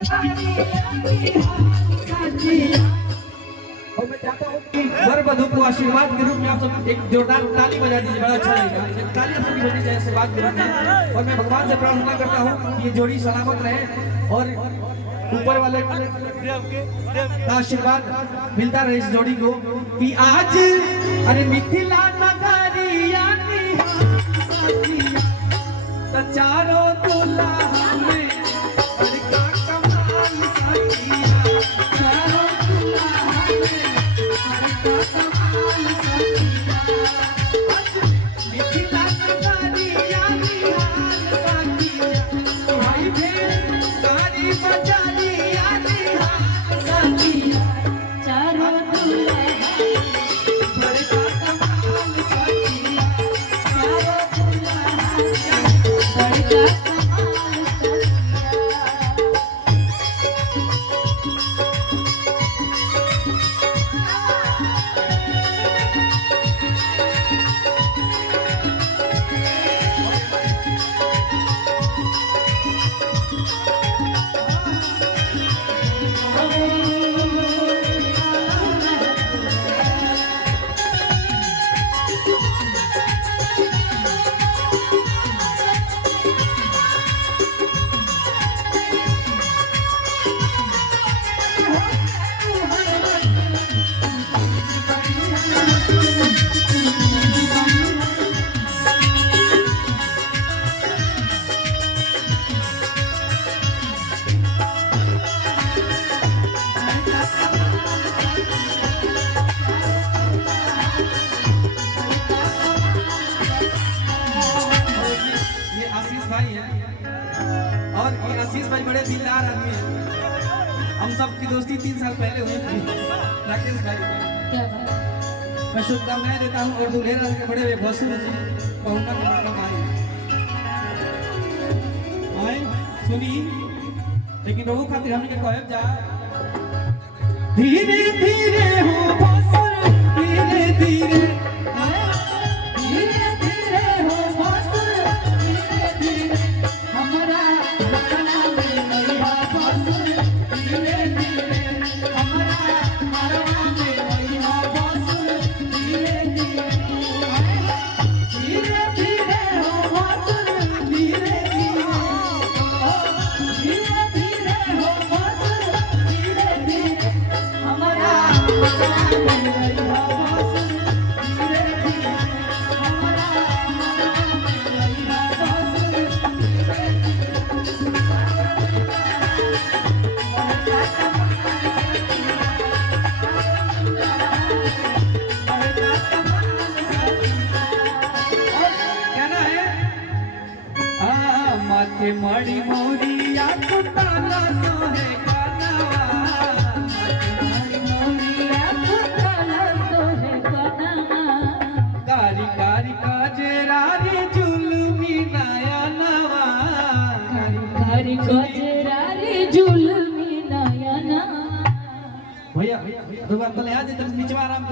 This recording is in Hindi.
और मैं चाहता हूँ कि वर वधू को आशीर्वाद के रूप में आप सब एक जोरदार ताली बजा दीजिए, बड़ा अच्छा लगेगा। ताली आप सभी बजनी चाहिए आशीर्वाद के रूप में। और मैं भगवान से प्रार्थना करता हूँ कि ये जोड़ी सलामत रहे और ऊपर वाले का आशीर्वाद मिलता रहे इस जोड़ी को कि आज अरे मिथिला नगरिया तो चारों दुल्हा में बड़का कमाल सखिया, चारों दुल्हा में बड़का कमाल सखिया। आज मिथिला नगरिया निहाल सखिया, भाई भेड़ गाड़ी बजारिया निहाल सखिया, चारों दुल्हा बड़का कमाल सखिया, चारों दुल्हा बड़का और ये आशीष भाई बड़े दिलदार आदमी हैं। हम सब की दोस्ती 3 साल पहले हुई थी राकेश भाई। मैं शुभकामनाएं देता हूँ और दूल्हे राज के बड़े भसुर पहुंचना के मतलब आए सुनी, लेकिन लोगों खातिर हमने कहब जा धीरे धीरे हो भसुर, धीरे धीरे मड़ी मोरिया कुटाला सोहे कनवा, मड़ी मोरिया कुटाला सोहे कनवा, कारी कारी काजरारी जुलमी नयनवा, कारी कारी काजरारी जुलमी नयनवा। भैया दोबारा तो ले आ जे, तुम नीचे आराम कर।